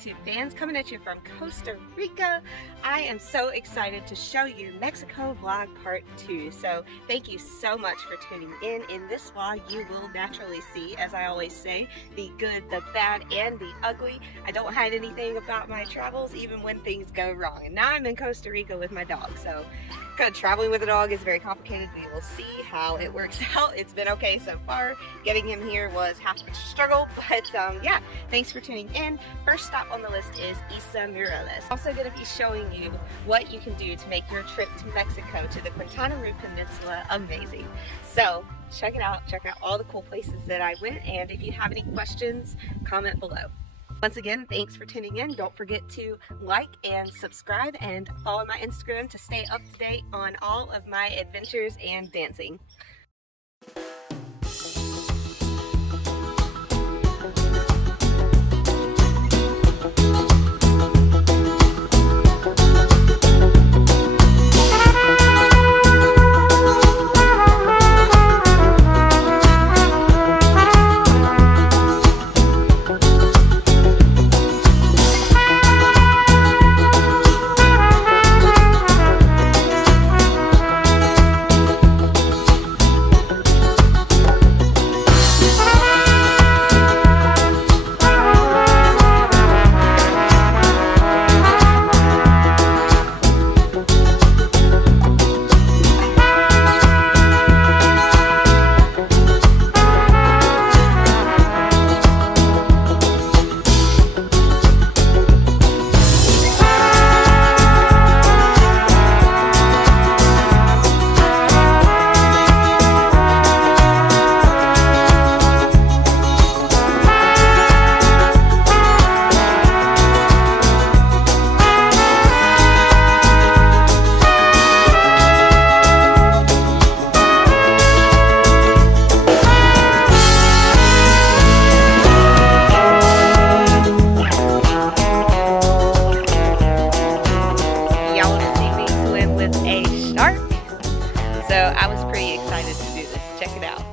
YouTube fans, coming at you from Costa Rica. I am so excited to show you Mexico vlog part 2. So thank you so much for tuning in. In this vlog you will naturally see, as I always say, the good, the bad, and the ugly. I don't hide anything about my travels, even when things go wrong. And now I'm in Costa Rica with my dog, so traveling with a dog is very complicated. We will see how it works out. It's been okay so far. Getting him here was half a struggle, but yeah, thanks for tuning in. First stop on the list is Isla Muerejes. Also going to be showing you what you can do to make your trip to Mexico, to the Quintana Roo Peninsula, amazing. So check it out, check out all the cool places that I went, and if you have any questions, comment below. Once again, thanks for tuning in. Don't forget to like and subscribe and follow my Instagram to stay up to date on all of my adventures and dancing. So I was pretty excited to do this. Check it out.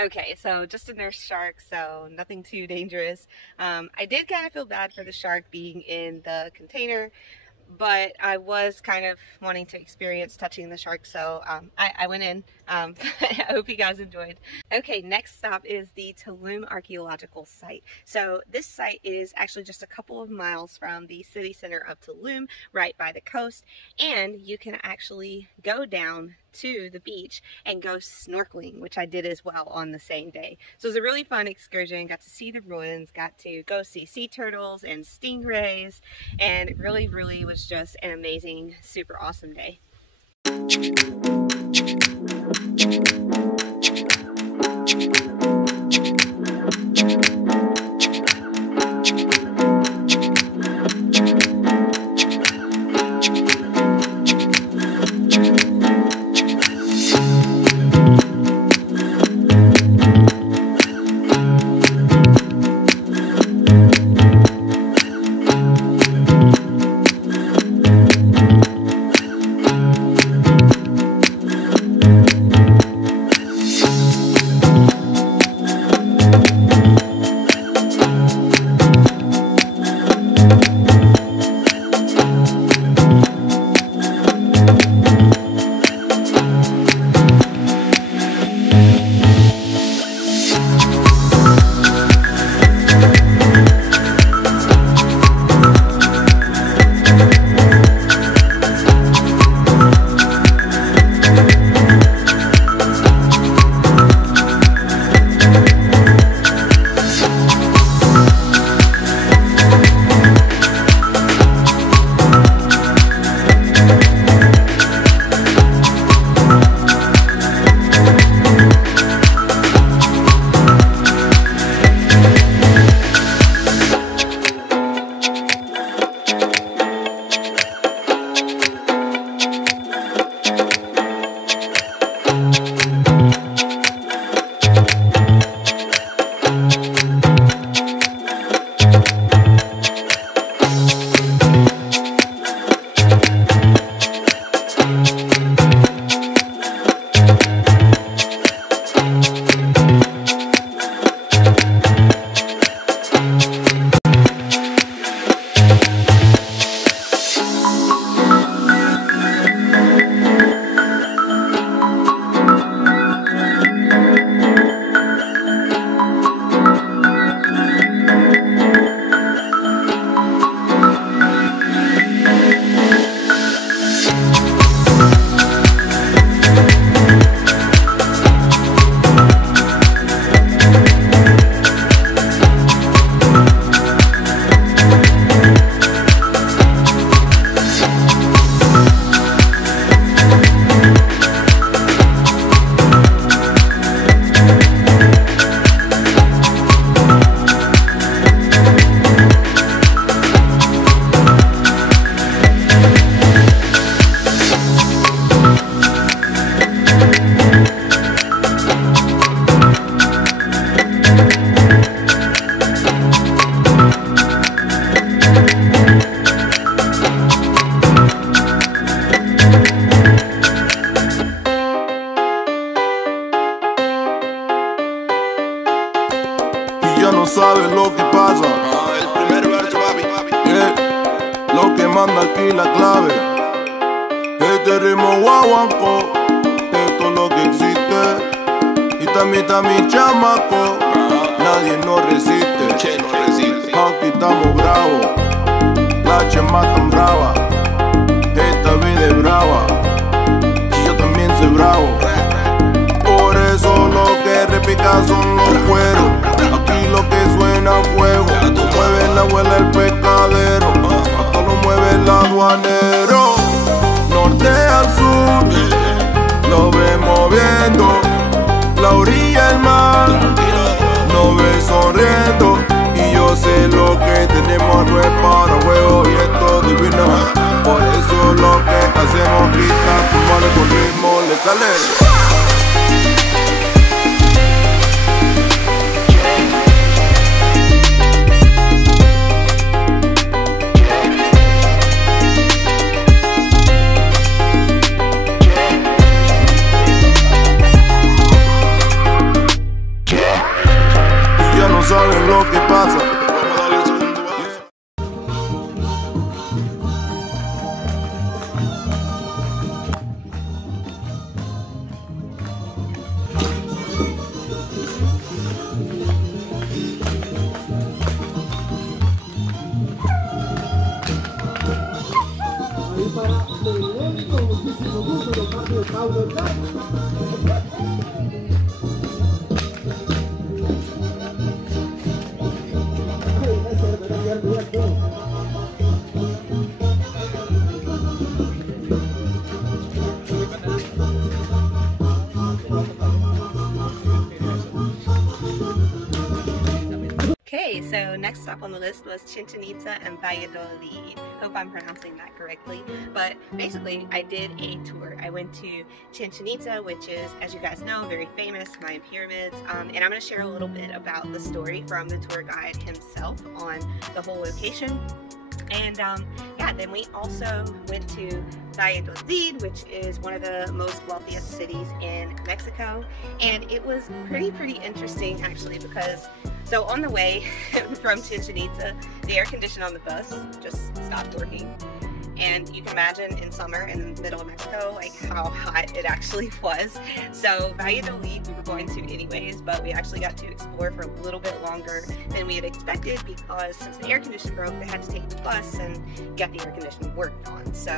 Okay, so just a nurse shark, so nothing too dangerous. I did kind of feel bad for the shark being in the container, but I was kind of wanting to experience touching the shark, so I went in. I hope you guys enjoyed. Okay, next stop is the Tulum Archeological site. So this site is actually just a couple of miles from the city center of Tulum, right by the coast, and you can actually go down to the beach and go snorkeling, which I did as well on the same day. So it was a really fun excursion. Got to see the ruins, got to go see sea turtles and stingrays, and it really was just an amazing, super awesome day. banco, esto es lo que existe. Y también mi chamaco, nadie nos resiste. Aquí estamos bravos, la chema tan brava. Esta vida es brava, y yo también soy bravo. Por eso lo que repica son los cueros. Aquí lo que suena es fuego. Mueve la abuela el pescadero, hasta lo mueve el aduanero. Norte al sur, lo vemos viendo. La orilla del mar, nos ve sonriendo. Y yo sé lo que tenemos no es para juego y esto es divino. Por eso lo que hacemos grita, tumbarle con ritmo letales. Saben lo que pasa. Okay, so next stop on the list was Chichenitza and Valladolid. Hope I'm pronouncing that correctly. But basically, I did a tour. I went to Chichenitza, which is, as you guys know, very famous, Mayan pyramids. And I'm going to share a little bit about the story from the tour guide himself on the whole location. And yeah, then we also went to Valladolid, which is one of the most wealthiest cities in Mexico. And it was pretty interesting actually, because so on the way from Chichen Itza, the air conditioner on the bus just stopped working. And you can imagine in summer in the middle of Mexico, like how hot it actually was. So Valladolid we were going to anyways, but we actually got to explore for a little bit longer than we had expected, because since the air conditioner broke, they had to take the bus and get the air conditioner worked on. So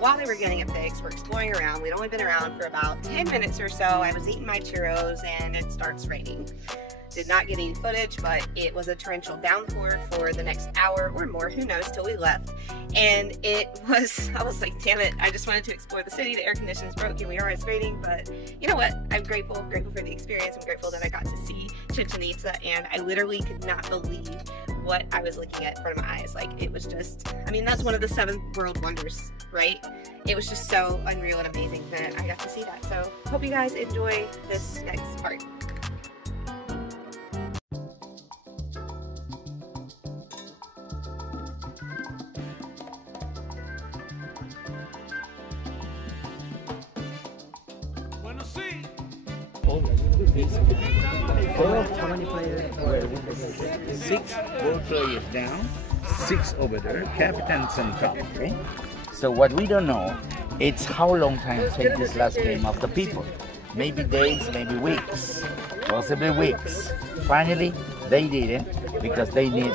while they were getting it fixed, we're exploring around. We'd only been around for about 10 minutes or so. I was eating my churros and it starts raining. Did not get any footage, but it was a torrential downpour for the next hour or more, who knows, till we left. And it was, I was like, damn it, I just wanted to explore the city. The air conditioning's broke, here we are, it's raining, but you know what? I'm grateful for the experience. I'm grateful that I got to see Chichen Itza, and I literally could not believe what I was looking at in front of my eyes. Like, it was just, I mean, that's one of the 7 world wonders, right? It was just so unreal and amazing that I got to see that. So hope you guys enjoy this next part. How many players? 6 ball players down, 6 over there, captains on top, okay? So what we don't know, it's how long time take this last game of the people. Maybe days, maybe weeks, possibly weeks. Finally, they did it because they need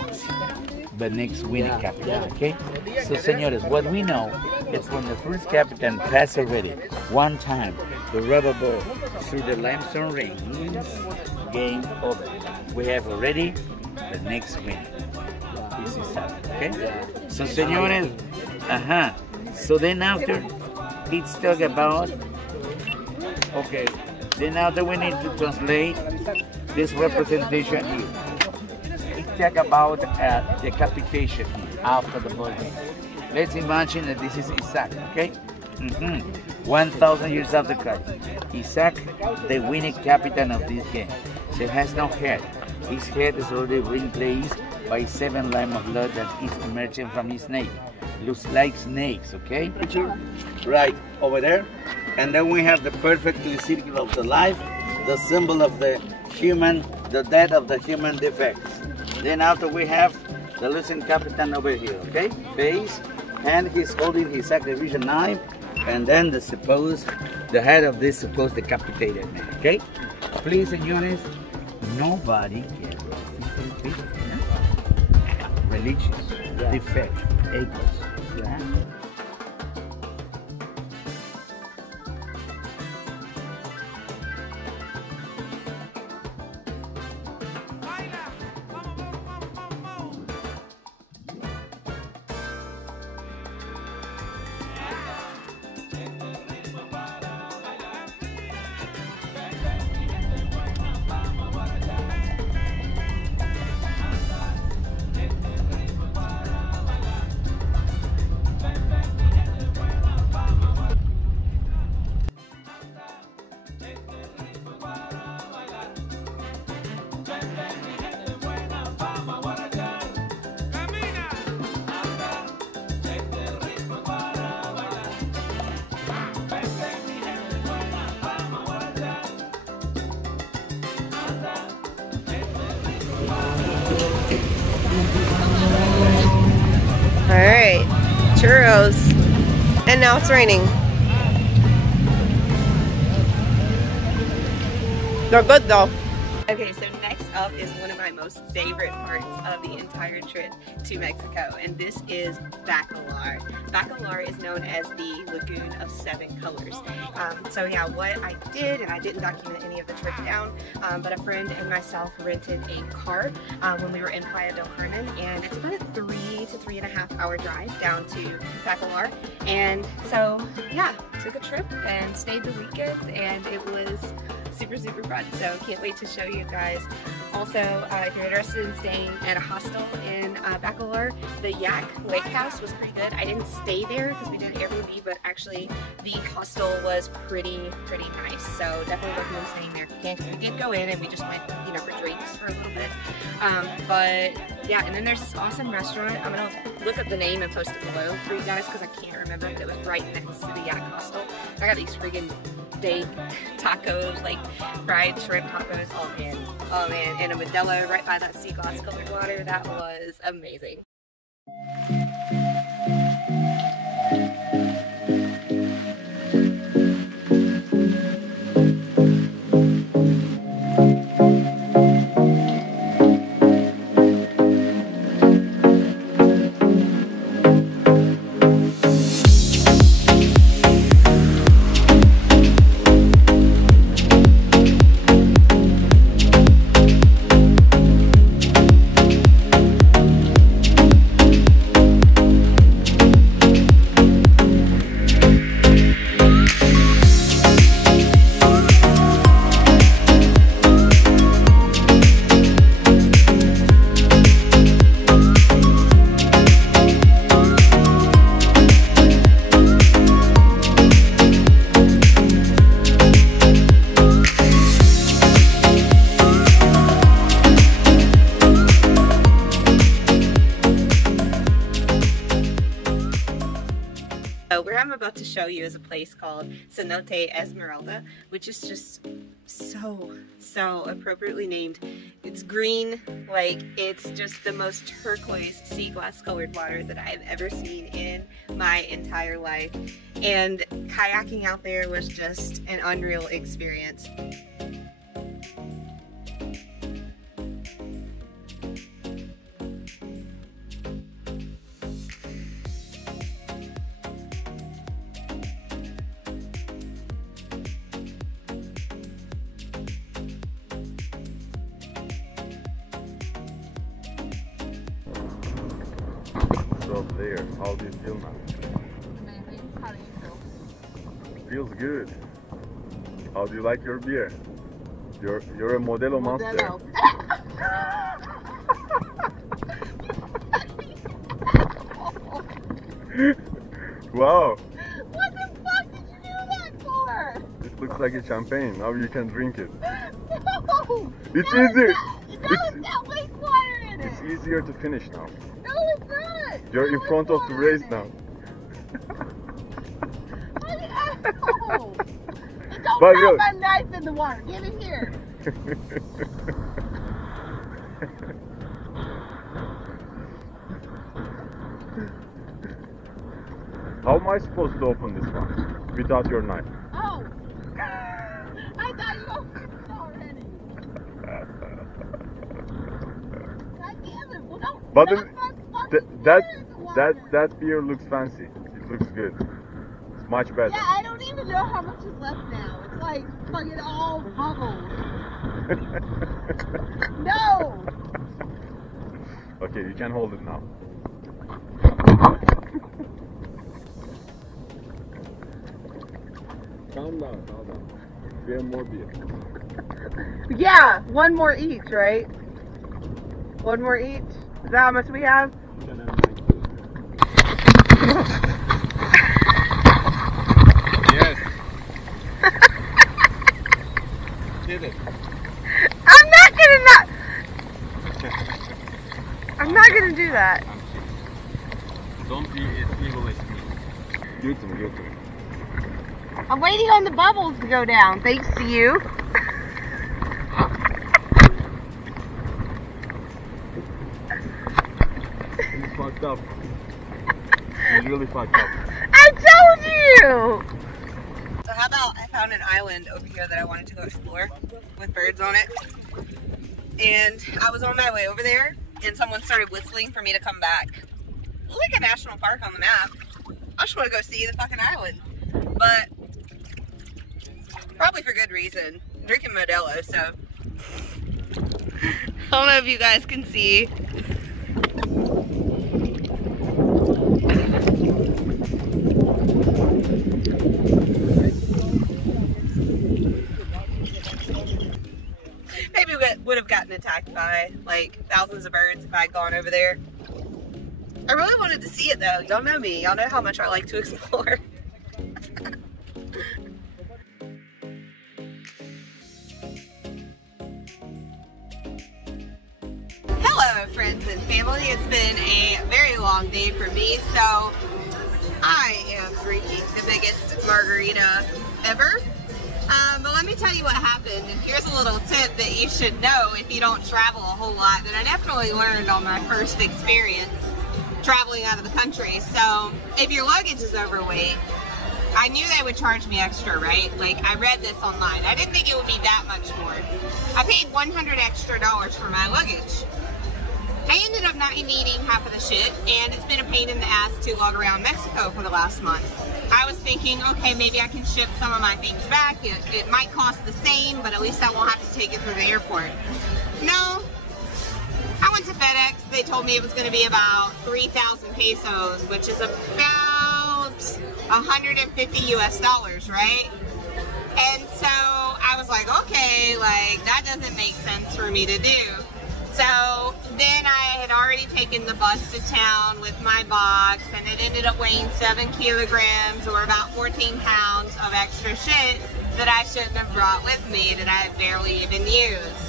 the next winning captain, okay? So, señores, what we know is when the first captain passed already, one time, the rubber ball through the limestone rings, game over. We have already the next winning. This is happening, okay? So, señores, so then after, let's talk about, okay, then after we need to translate this representation here. Let's talk about decapitation after the ball game. Let's imagine that this is Isaac, okay? 1,000 years after Christ. Isaac, the winning captain of this game. So he has no head. His head is already replaced by 7 lines of blood that is emerging from his neck. Looks like snakes, okay? Right over there. And then we have the perfectly circle of the life, the symbol of the human, the death of the human defects. Then after we have the losing captain over here, okay? Face, and he's holding his sacrificial knife, and then the head of this supposed decapitated man. Okay, please, señores, nobody get religious defect acres. Yeah. Alright, churros. And now it's raining. They're good though. Okay, so next up is one of my most favorite parts of the entire trip to Mexico, and this is Bacalar. Bacalar is known as the Lagoon of Seven Colors. So yeah, what I did, and I didn't document any of the trip down, but a friend and myself rented a car when we were in Playa del Carmen, and it's about a 3 to 3.5 hour drive down to Bacalar. And so yeah, took a trip and stayed the weekend, and it was super fun, so can't wait to show you guys. Also, if you're interested in staying at a hostel in Bacalar, the Yak Lake House was pretty good. I didn't stay there because we did Airbnb, but actually the hostel was pretty nice, so definitely recommend staying there if you can, because we did go in and we just went, you know, for drinks for a little bit. But yeah, and then there's this awesome restaurant. I'm gonna look up the name and post it below for you guys because I can't remember, but it was right next to the Yak Hostel. I got these friggin' steak tacos, like fried shrimp tacos. Oh man, and a Modelo right by that sea glass colored water. That was amazing. Where I'm about to show you is a place called Cenote Esmeralda, which is just so appropriately named. It's green, like it's just the most turquoise sea glass colored water that I've ever seen in my entire life. And kayaking out there was just an unreal experience. Up there, how do you feel now? Amazing. How do you feel? Feels good. How do you like your beer? You're a Modelo monster. Wow. What the fuck did you do that for? It looks like a champagne. Now you can drink it. No! It's easier. It's got wastewater in it. It's easier to finish now. No, it's not. You're in front of the race now. Oh, don't But drop my knife in the water. Get it here. How am I supposed to open this one without your knife? Oh! I thought you opened it already. God damn it! Well, don't. But That that beer looks fancy. It looks good. It's much better. Yeah, I don't even know how much is left now. It's like fucking all bubbles. No! Okay, you can hold it now. Calm down, calm down. We have more beer. Yeah, one more each, right? One more each? Is that how much we have? Yes. Did it. I'm not gonna do that. Don't be as evil as me. Give it to me, give it to me. I'm waiting on the bubbles to go down, thanks to you. He's fucked up. He's really fucked up. I told you! So how about I found an island over here that I wanted to go explore with birds on it. And I was on my way over there and someone started whistling for me to come back. It's like a national park on the map. I just want to go see the fucking island. But probably for good reason. I'm drinking Modelo, so I don't know if you guys can see. Maybe we would have gotten attacked by like thousands of birds if I had gone over there. I really wanted to see it though. Y'all know me. Y'all know how much I like to explore. Hello friends and family. It's been a very long day for me, so I am drinking the biggest margarita ever. But let me tell you what happened, and here's a little tip that you should know if you don't travel a whole lot that I definitely learned on my first experience traveling out of the country. So if your luggage is overweight, I knew they would charge me extra, right? Like, I read this online. I didn't think it would be that much more. I paid $100 extra for my luggage. I ended up not even eating half of the shit, and it's been a pain in the ass to lug around Mexico for the last month. I was thinking, okay, maybe I can ship some of my things back. It might cost the same, but at least I won't have to take it through the airport. No. I went to FedEx. They told me it was going to be about 3,000 pesos, which is about 150 US dollars, right? And so I was like, okay, like that doesn't make sense for me to do. So then I had already taken the bus to town with my box, and it ended up weighing 7 kilograms or about 14 pounds of extra shit that I shouldn't have brought with me that I had barely even used.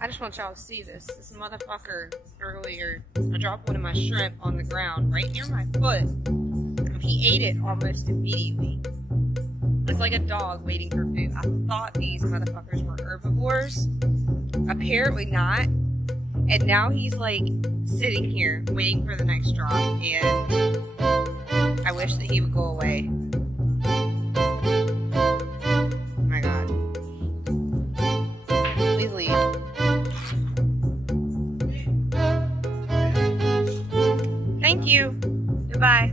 I just want y'all to see this. This motherfucker earlier, I dropped one of my shrimp on the ground right near my foot. He ate it almost immediately. It's like a dog waiting for food. I thought these motherfuckers were herbivores. Apparently not. And now he's like sitting here waiting for the next drop. And I wish that he would go away. Oh my God. Please leave. Thank you. Goodbye.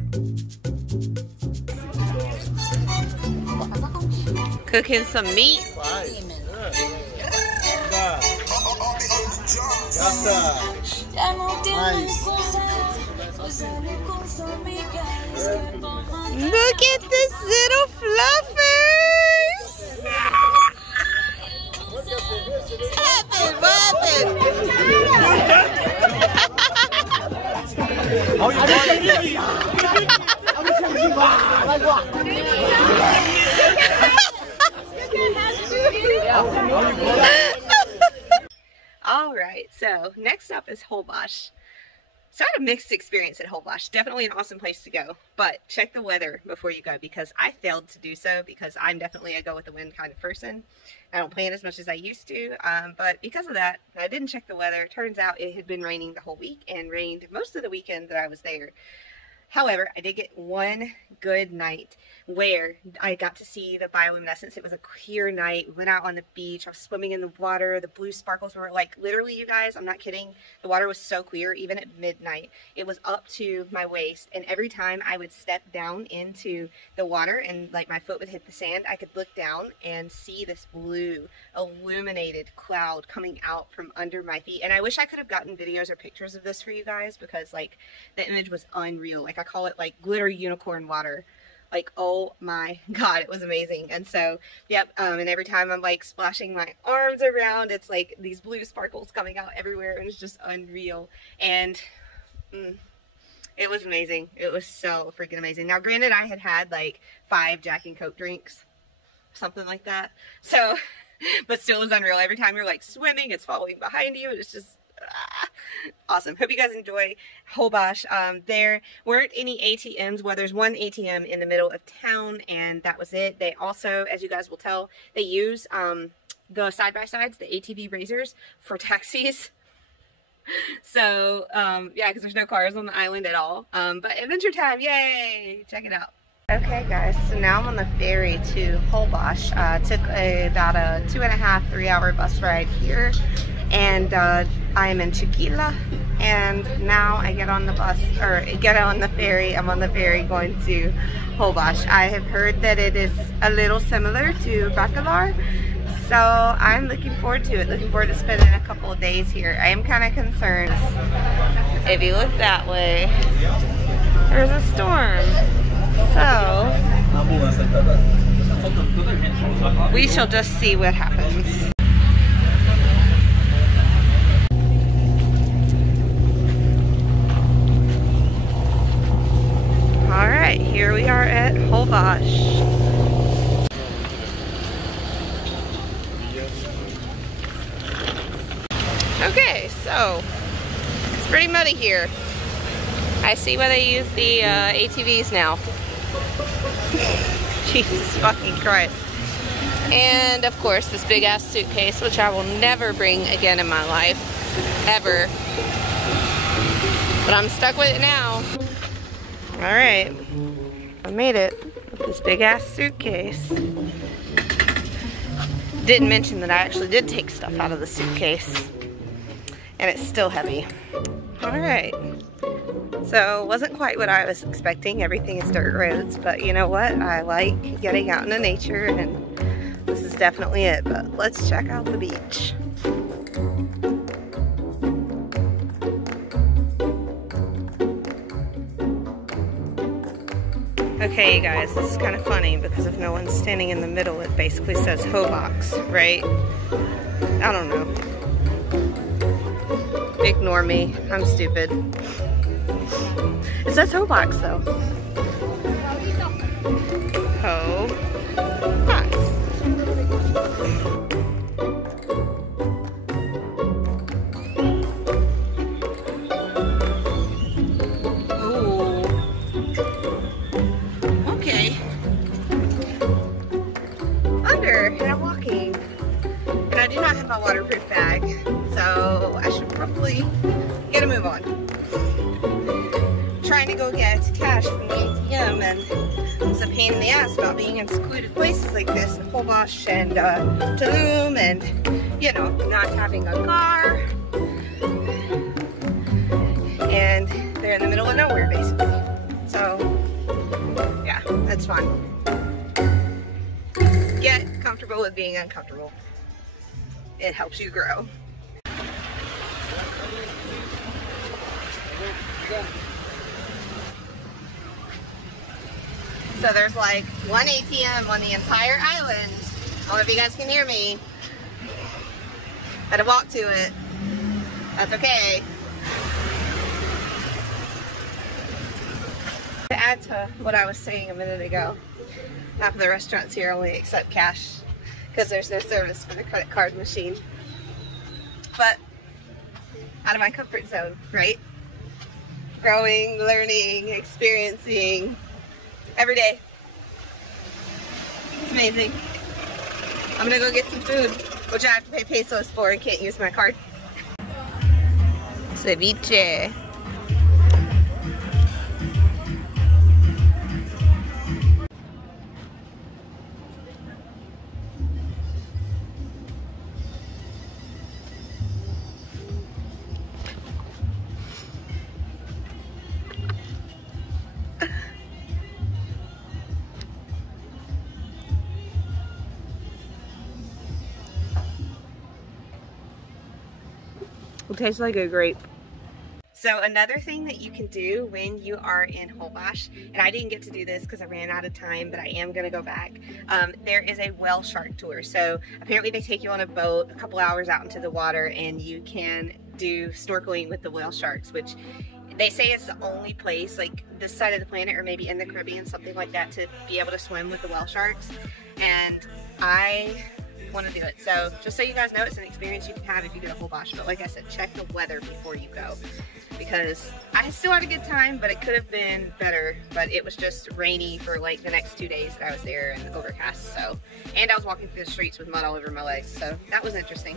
Cooking some meat. Look at this little fluffers. All right, so next up is Holbox. So I had a mixed experience at Holbox. Definitely an awesome place to go, but check the weather before you go, because I failed to do so because I'm definitely a go with the wind kind of person. I don't plan as much as I used to, but because of that, I didn't check the weather. Turns out it had been raining the whole week and rained most of the weekend that I was there. However, I did get one good night where I got to see the bioluminescence. It was a clear night. We went out on the beach. I was swimming in the water. The blue sparkles were like, literally, you guys, I'm not kidding. The water was so clear, even at midnight. It was up to my waist. And every time I would step down into the water and like my foot would hit the sand, I could look down and see this blue illuminated cloud coming out from under my feet. And I wish I could have gotten videos or pictures of this for you guys, because like the image was unreal. Like I call it like glitter unicorn water. Like, oh my God, it was amazing. And so, yep, and every time I'm like splashing my arms around, it's like these blue sparkles coming out everywhere, and it's just unreal. And it was amazing. It was so freaking amazing. Now, granted, I had had like 5 Jack and Coke drinks, something like that. So, but still, it was unreal. Every time you're like swimming, it's following behind you. It's just awesome. Hope you guys enjoy Holbox. There weren't any ATMs. Well, there's one ATM in the middle of town, and that was it. They also, as you guys will tell, they use the side-by-sides, the ATV razors, for taxis. So, yeah, because there's no cars on the island at all. But adventure time, yay! Check it out. Okay, guys, so now I'm on the ferry to Holbox. Took about a 2.5–3 hour bus ride here, and I am in Chiquila, and now I get on the bus, or get on the ferry. I'm on the ferry going to Holbox. I have heard that it is a little similar to Bacalar, so I'm looking forward to it. Looking forward to spending a couple of days here. I am kind of concerned. If you look that way, there's a storm. So we shall just see what happens. Alright, here we are at Holbox. Okay, so it's pretty muddy here. I see why they use the ATVs now. Jesus fucking Christ. And of course this big ass suitcase, which I will never bring again in my life, ever. But I'm stuck with it now. Alright, I made it with this big ass suitcase. Didn't mention that I actually did take stuff out of the suitcase, and it's still heavy. Alright. So, wasn't quite what I was expecting. Everything is dirt roads, but you know what? I like getting out into nature, and this is definitely it. But let's check out the beach. Okay, you guys, this is kind of funny because if no one's standing in the middle, it basically says Holbox, right? I don't know. Ignore me. I'm stupid. It says Holbox though. Holbox. Ooh. Okay. Under, and I'm walking. And I do not have my waterproof bag, so I should probably get a move on. Trying to go get cash from the ATM, and it's a pain in the ass about being in secluded places like this in Holbox and Tulum, and you know, not having a car. And We're in the middle of nowhere, basically. So, yeah, that's fun. Get comfortable with being uncomfortable. It helps you grow. So there's like one ATM on the entire island. I don't know if you guys can hear me. Had to walk to it. That's okay. To add to what I was saying a minute ago, half of the restaurants here only accept cash because there's no service for the credit card machine. But out of my comfort zone, right? Growing, learning, experiencing every day. It's amazing. I'm gonna go get some food, which I have to pay pesos for and can't use my card. Ceviche. It tastes like a grape. So another thing that you can do when you are in Holbox, and I didn't get to do this because I ran out of time, but I am going to go back. There is a whale shark tour. So apparently they take you on a boat a couple hours out into the water and you can do snorkeling with the whale sharks, which they say is the only place like this side of the planet or maybe in the Caribbean, something like that, to be able to swim with the whale sharks. And I want to do it. So just so you guys know, it's an experience you can have if you go to Holbox. But like I said, check the weather before you go, because I still had a good time, but it could have been better. But it was just rainy for like the next 2 days that I was there and overcast. So, and I was walking through the streets with mud all over my legs. So that was interesting.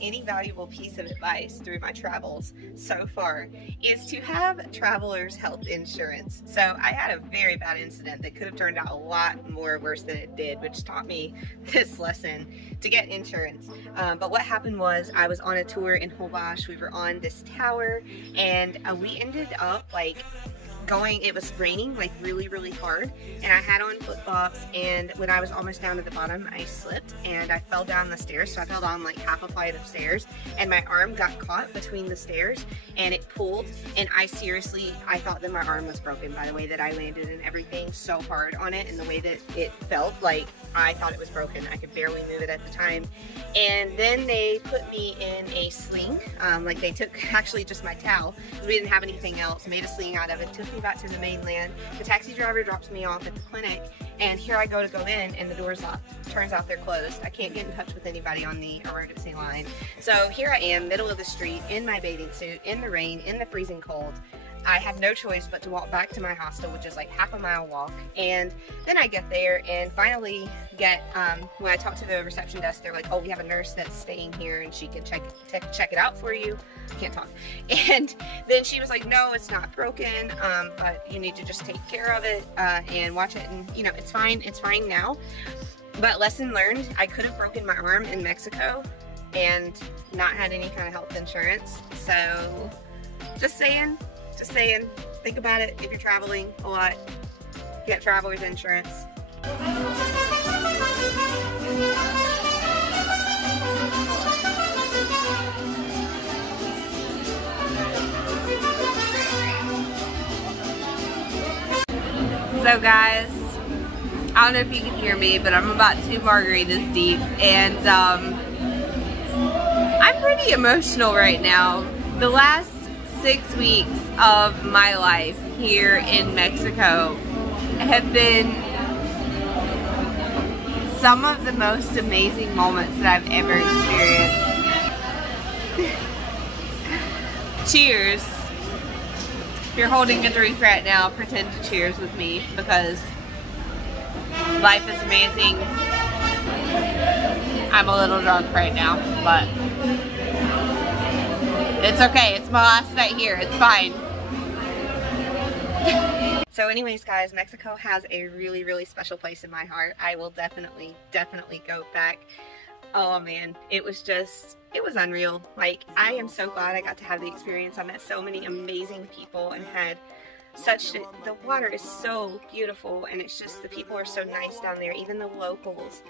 Any valuable piece of advice through my travels so far is to have traveler's health insurance. So I had a very bad incident that could have turned out a lot more worse than it did, which taught me this lesson to get insurance. But what happened was I was on a tour in Holbox. We were on this tower and we ended up like going, it was raining like really hard, and I had on flip-flops, and when I was almost down to the bottom I slipped and I fell down the stairs. So I fell down like half a flight of stairs and my arm got caught between the stairs and it pulled, and I thought that my arm was broken by the way that I landed and everything so hard on it, and the way that it felt like I thought it was broken. I could barely move it at the time. And then they put me in a sling, like they took actually just my towel because we didn't have anything else, made a sling out of it, took me back to the mainland. The taxi driver drops me off at the clinic, and here I go to go in and the door's locked. Turns out they're closed. I can't get in touch with anybody on the emergency line. So here I am, middle of the street, in my bathing suit, in the rain, in the freezing cold. I have no choice but to walk back to my hostel, which is like half a mile walk. And then I get there and finally get, when I talk to the reception desk, they're like, oh, we have a nurse that's staying here and she can check it out for you. I can't talk. And then she was like, no, it's not broken, but you need to just take care of it and watch it. And you know, it's fine now. But lesson learned, I could have broken my arm in Mexico and not had any kind of health insurance. So just saying, think about it if you're traveling a lot. Get traveler's insurance. So guys, I don't know if you can hear me, but I'm about 2 margaritas deep, and I'm pretty emotional right now. The last 6 weeks of my life here in Mexico have been some of the most amazing moments that I've ever experienced. Cheers. If you're holding a drink right now, pretend to cheers with me, because life is amazing. I'm a little drunk right now, but it's okay. It's my last night here. It's fine. So anyways, guys, Mexico has a really, really special place in my heart. I will definitely go back. Oh man, it was unreal. Like, I am so glad I got to have the experience. I met so many amazing people and had the water is so beautiful, and it's just, the people are so nice down there, even the locals.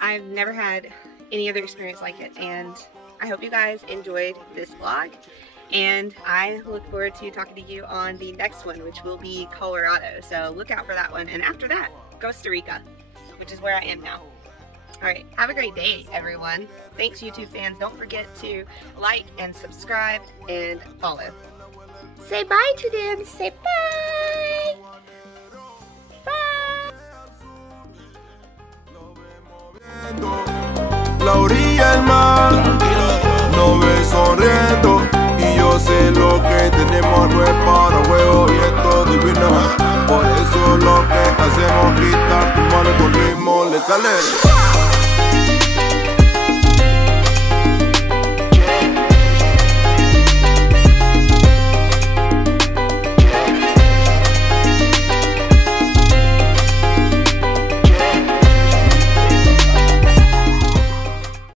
I've never had any other experience like it, and I hope you guys enjoyed this vlog, and I look forward to talking to you on the next one, which will be Colorado. So look out for that one, and after that, Costa Rica, which is where I am now. Alright, have a great day, everyone. Thanks, YouTube fans. Don't forget to like and subscribe and follow. Say bye to them. Say bye. Bye. La orilla del mar nos ve sonriendo, y yo sé lo que tenemos no es para juego, y esto divino. Por eso lo que hacemos, gritar tu mano con ritmo letales.